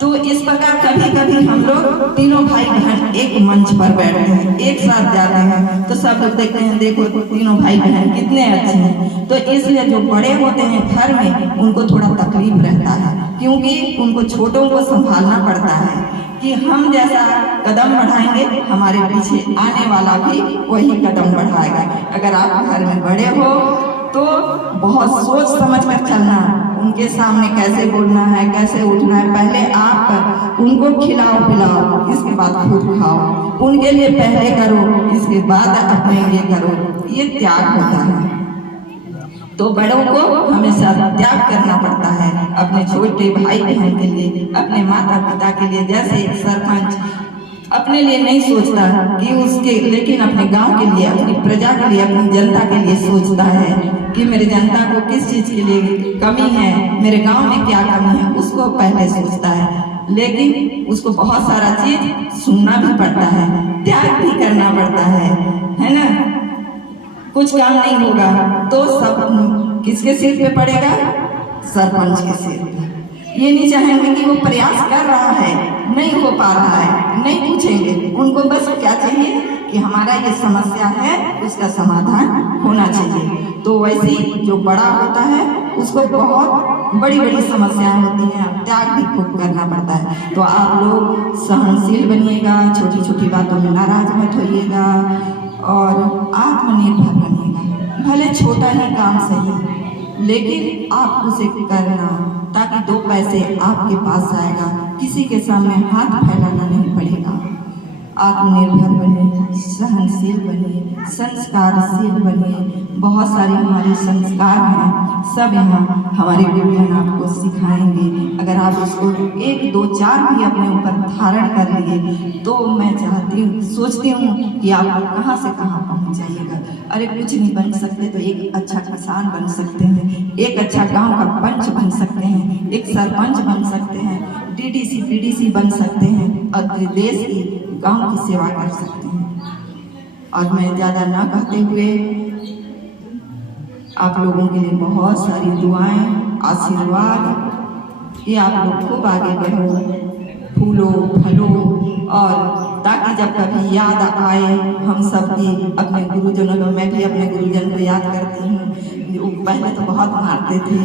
तो इस प्रकार कभी कभी हम लोग तीनों भाई बहन एक मंच पर बैठते हैं, एक साथ जाते हैं, तो सब लोग देखते हैं देखो तीनों भाई बहन कितने अच्छे हैं। तो इसलिए जो बड़े होते हैं घर में उनको थोड़ा तकलीफ रहता है, क्योंकि उनको छोटों को संभालना पड़ता है कि हम जैसा कदम बढ़ाएंगे हमारे पीछे आने वाला भी वही कदम बढ़ाएगा। अगर आप घर में बड़े हो तो बहुत सोच समझ कर चलना, उनके सामने कैसे बोलना है, कैसे उठना है। पहले आप उनको खिलाओ पिलाओ, इसके बाद खुद खाओ। उनके लिए पहले करो, इसके बाद अपने लिए करो। ये त्याग होता है। तो बड़ों को हमेशा त्याग करना पड़ता है अपने छोटे भाई बहन के लिए, अपने माता पिता के लिए। जैसे एक सरपंच अपने लिए नहीं सोचता कि उसके, लेकिन अपने गांव के लिए, अपनी प्रजा के लिए, अपनी जनता के लिए सोचता है कि मेरे जनता को किस चीज के लिए कमी है, मेरे गांव में क्या कमी है, उसको पहले सोचता है। लेकिन उसको बहुत सारा चीज सुनना भी पड़ता है, त्याग भी करना पड़ता है ना। कुछ काम नहीं होगा तो सब किसके सिर पे पड़ेगा, सरपंच के सिर पे। ये नहीं चाहेंगे कि वो प्रयास कर रहा है, नहीं हो पा रहा है, नहीं पूछेंगे। उनको बस क्या चाहिए कि हमारा ये समस्या है, उसका समाधान होना चाहिए। तो वैसे ही जो बड़ा होता है उसको बहुत बड़ी बड़ी समस्याएं होती हैं, त्याग भी खूब करना पड़ता है। तो आप लोग सहनशील बनिएगा, छोटी छोटी बातों में नाराज मत होइएगा और आत्मनिर्भर बनिएगा। भले छोटा ही काम सही, लेकिन आप उसे करना ताकि 2 पैसे आपके पास आएगा, किसी के सामने हाथ फैलाना नहीं पड़ेगा। आत्मनिर्भर बने, सहनशील बने, संस्कारशील बने। बहुत सारे हमारे संस्कार हैं, सब यहाँ हमारे गुरुजन आपको सिखाएंगे। अगर आप उसको 1, 2, 4 भी अपने ऊपर धारण कर लिए तो मैं सोचती हूँ कि आप कहाँ से कहाँ पहुँच जाइएगा। अरे कुछ नहीं बन सकते तो एक अच्छा किसान बन सकते हैं, एक अच्छा गांव का पंच बन सकते हैं, एक सरपंच बन सकते हैं, डीडीसी पीडीसी बन सकते हैं और देश की गांव की सेवा कर सकते हैं। और मैं ज़्यादा ना कहते हुए आप लोगों के लिए बहुत सारी दुआएं, आशीर्वाद कि आप लोग खूब आगे बढ़ो, फूलो फलो, और ताकि जब कभी याद आए हम सब की अपने गुरुजनों को। मैं भी अपने गुरुजन को याद करती हूँ। पहले तो बहुत मारते थे,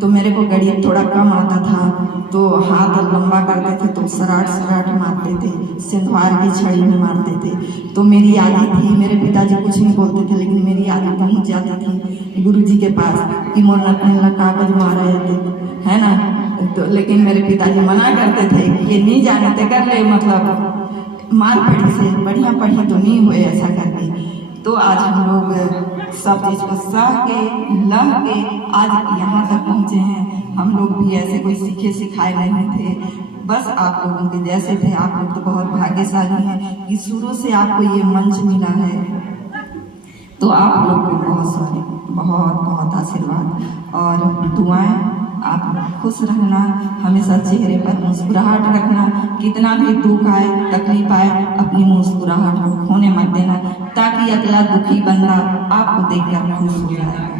तो मेरे को गणित थोड़ा कम आता था, तो हाथ लंबा करते थे तो सराट मारते थे, सिंधवार की छड़ी में मारते थे। तो मेरी आदि थी, मेरे पिताजी कुछ नहीं बोलते थे, लेकिन मेरी आदि पहुँच जाती थी गुरुजी के पास कि मोरना पहला कागज मार रहे थे, है ना। तो लेकिन मेरे पिताजी मना करते थे कि ये नहीं जाने थे कर ले, मतलब मार पड़ी से बढ़िया पढ़ी तो नहीं हुए ऐसा करके। तो आज हम लोग सब चीज को सह के लह के आज यहाँ तक पहुँचे हैं। हम लोग भी ऐसे कोई सीखे सिखाए नहीं थे, बस आप लोगों के जैसे थे। आप लोग तो बहुत भाग्यशाली हैं कि शुरू से आपको ये मंच मिला है। तो आप लोग को बहुत सारे बहुत बहुत आशीर्वाद और दुआएं आप खुश रहना, हमेशा चेहरे पर मुस्कुराहट रखना। कितना भी दुख आए, तकलीफ आए, अपनी मुस्कुराहट को खोने मत देना, ताकि अगला दुखी बंदा आपको देखकर खुश हो जाए।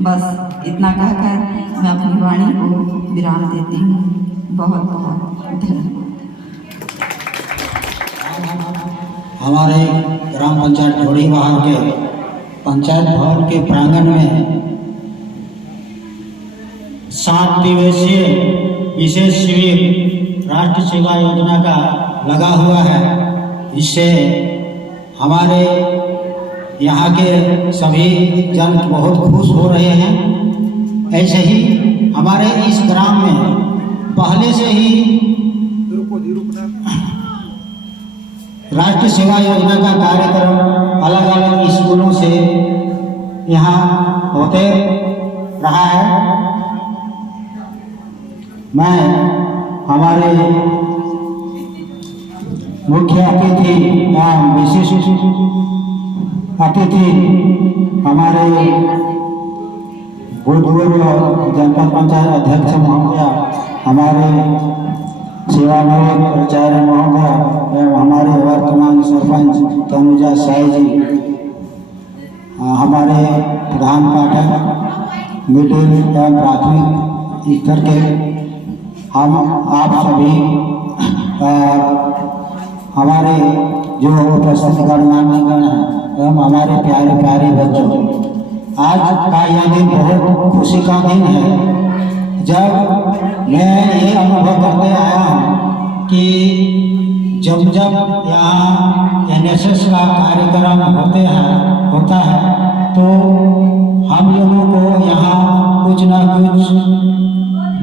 बस इतना कहकर मैं अपनी वाणी को विराम देती हूँ। बहुत बहुत धन्यवाद। हमारे ग्राम पंचायत ढोड़ी बहार के पंचायत भवन के प्रांगण में 7 दिवसीय विशेष शिविर राष्ट्रीय सेवा योजना का लगा हुआ है। इससे हमारे यहाँ के सभी जन बहुत खुश हो रहे हैं। ऐसे ही हमारे इस ग्राम में पहले से ही राष्ट्रीय सेवा योजना का कार्यक्रम अलग अलग स्कूलों से यहाँ होते रहा है। मैं हमारे मुख्य अतिथि या विशिष्ट अतिथि हमारे भूतपूर्व जनपद पंचायत अध्यक्ष महोदया, हमारे सेवानिवृत्त प्राचार्य महोदया एवं हमारे वर्तमान सरपंच तनुजा साई जी, हमारे प्रधान पाठक मिडिल एवं प्राथमिक स्तर के हम आप सभी और हमारे जो उपस्थित गणमान्य गण हैं एवं हमारे प्यारे प्यारे बच्चों, आज का यह दिन बहुत खुशी का दिन है। जब मैं ये अनुभव करते आया हूँ कि जब यहाँ NSS का कार्यक्रम होता है तो हम लोगों को यहाँ कुछ न कुछ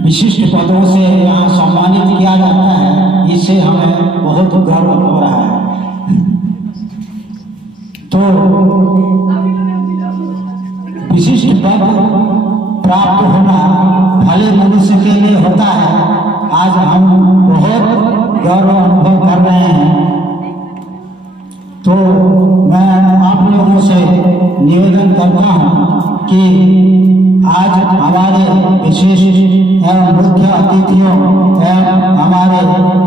विशिष्ट पदों से यहाँ सम्मानित किया जाता है। इससे हमें बहुत गर्व हो रहा है। तो विशिष्ट पद प्राप्त होना भले मनुष्य के लिए होता है। आज हम बहुत गर्व अनुभव कर रहे हैं। तो मैं आप लोगों से निवेदन करता हूँ कि आज हमारे विशेष एवं मुख्य अतिथियों एवं हमारे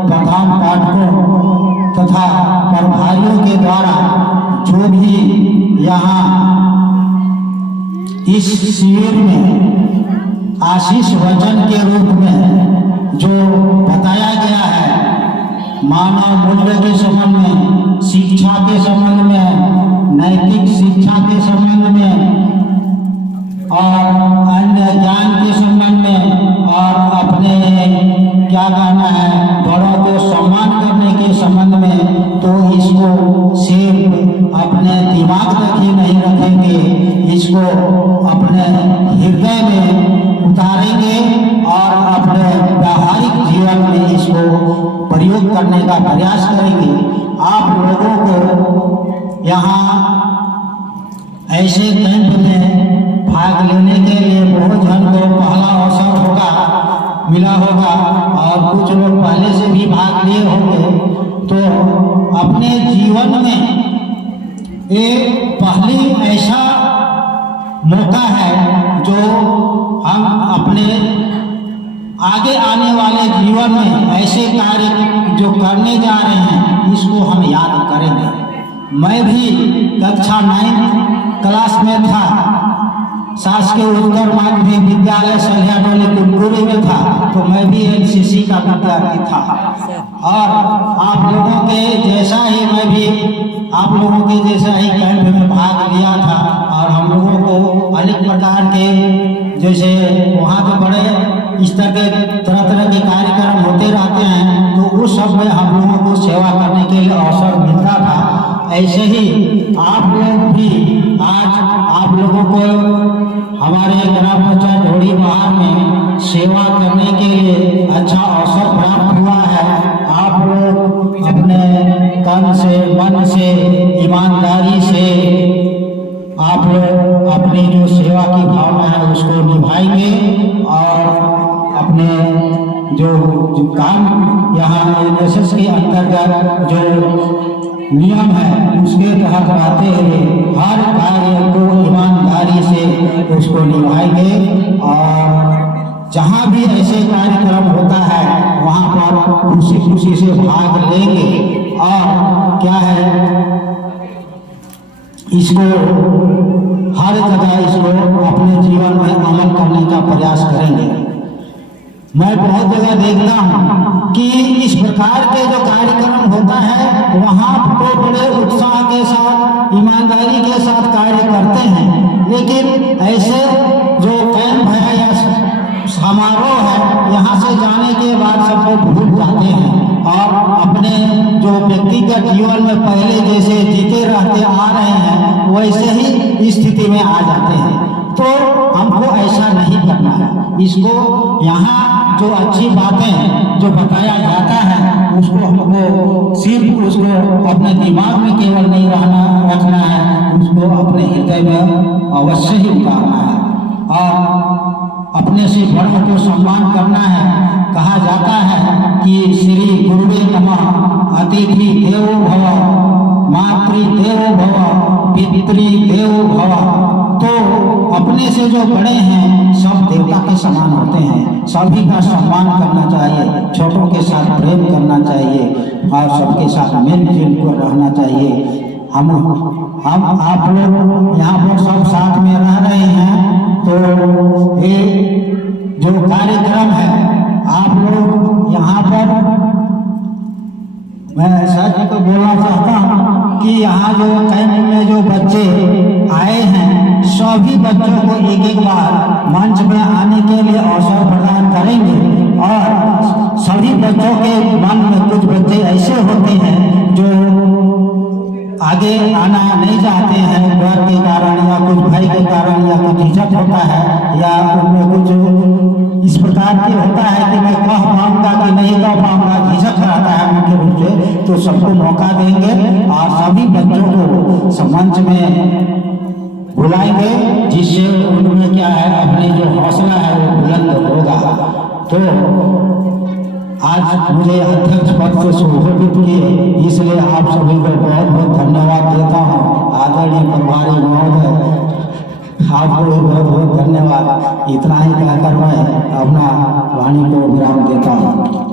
प्रधान पाठकों तथा प्रभारियों के द्वारा जो भी यहाँ इस शिविर में आशीष वचन के रूप में जो बताया गया है, मानव मूल्य के संबंध में, शिक्षा के संबंध में, नैतिक शिक्षा के संबंध में और अन्य ज्ञान के संबंध में और अपने क्या कहना है बड़ों को सम्मान करने के संबंध में, तो इसको सिर्फ अपने दिमाग तक ही नहीं रखेंगे, इसको अपने हृदय में उतारेंगे और अपने व्यावहारिक जीवन में इसको प्रयोग करने का प्रयास करेंगे। आप लोगों को यहाँ ऐसे कैंप में भाग लेने के लिए बहुत जन को पहला अवसर मिला होगा और कुछ लोग पहले से भी भाग लिए होंगे। तो अपने जीवन में एक पहली ऐसा मौका है जो हम अपने आगे आने वाले जीवन में ऐसे कार्य जो करने जा रहे हैं इसको हम याद करेंगे। मैं भी कक्षा 9 क्लास में था, शासकीय उच्चतर माध्यमिक विद्यालय सलियाडोली कुनकुरी में था, तो मैं भी NCC का विद्यार्थी था और आप लोगों के जैसा ही मैं भी आप लोगों के जैसा ही कैंप में भाग लिया था और हम लोगों को अनेक प्रकार के जैसे वहाँ के बड़े स्तर के तरह तरह के कार्यक्रम होते रहते हैं, तो उस सब में हम लोगों को सेवा करने के लिए अवसर मिलता था। ऐसे ही आप लोग भी आज आप लोगों को हमारे ग्राम पंचायत ढोड़ी बहार में सेवा करने के लिए अच्छा अवसर प्राप्त हुआ है। आप लोग अपने तन से मन से ईमानदारी से आप लोग अपनी जो सेवा की भावना है उसको निभाएंगे और अपने जो काम यहाँ NSS के अंतर्गत जो नियम है उसके तहत रहते हुए हर कार्य को ईमानदारी से उसको निभाएंगे और जहाँ भी ऐसे कार्यक्रम होता है वहाँ पर खुशी खुशी से भाग लेंगे और क्या है इसको हर जगह इसको अपने जीवन में अमल करने का प्रयास करेंगे। मैं बहुत जगह देखता हूँ कि इस प्रकार के जो कार्यक्रम होता है वहाँ तो बड़े उत्साह के साथ ईमानदारी के साथ कार्य करते हैं, लेकिन ऐसे जो कैंप है या समारोह है यहाँ से जाने के बाद सबको भूल जाते हैं और अपने जो व्यक्तिगत जीवन में पहले जैसे जीते रहते आ रहे हैं वैसे ही स्थिति में आ जाते हैं। तो हमको ऐसा नहीं करना है। इसको यहाँ जो अच्छी बातें जो बताया जाता है उसको हमको सिर्फ उसको अपने दिमाग में केवल नहीं रखना है, उसको अपने हृदय में अवश्य ही उतारना है और अपने से बड़ों को सम्मान करना है। कहा जाता है कि श्री गुरुवे नमः, अतिथि देवो भव, मातृ देवो भव, पितृ देवो भव। तो अपने से जो बड़े हैं सब देवता के समान होते हैं, सभी का सम्मान करना चाहिए, छोटों के साथ प्रेम करना चाहिए और सबके साथ मिलजुल कर रहना चाहिए। हम आप लोग यहाँ पर सब साथ में रह रहे हैं तो ये जो कार्यक्रम है आप लोग यहाँ पर, मैं सच को बोलना चाहता हूँ कि यहाँ जो कैंप में जो बच्चे आए हैं सभी बच्चों को एक एक बार मंच में आने के लिए अवसर प्रदान करेंगे और सभी बच्चों के मन में कुछ बच्चे ऐसे होते हैं जो आगे आना नहीं चाहते हैं डर के कारण या कुछ भय के कारण या कुछ झिझक होता है या उनमें कुछ इस प्रकार के होता है कि मैं कह पाऊंगा कि नहीं कह पाऊंगा, झिझक रहता है मुख्य रूप से। तो सबको मौका देंगे और सभी बच्चों को मंच में बुलाएंगे जिससे उनमें क्या है अपनी जो हौसला है वो बुलंद होगा। तो आज मुझे अध्यक्ष पद से सुशोभित किए इसलिए आप सभी को बहुत बहुत धन्यवाद देता हूँ। आदरणीय प्रभारी महोदय आपको बहुत बहुत धन्यवाद। इतना ही कहकर मैं अपना वाणी को विराम देता हूँ।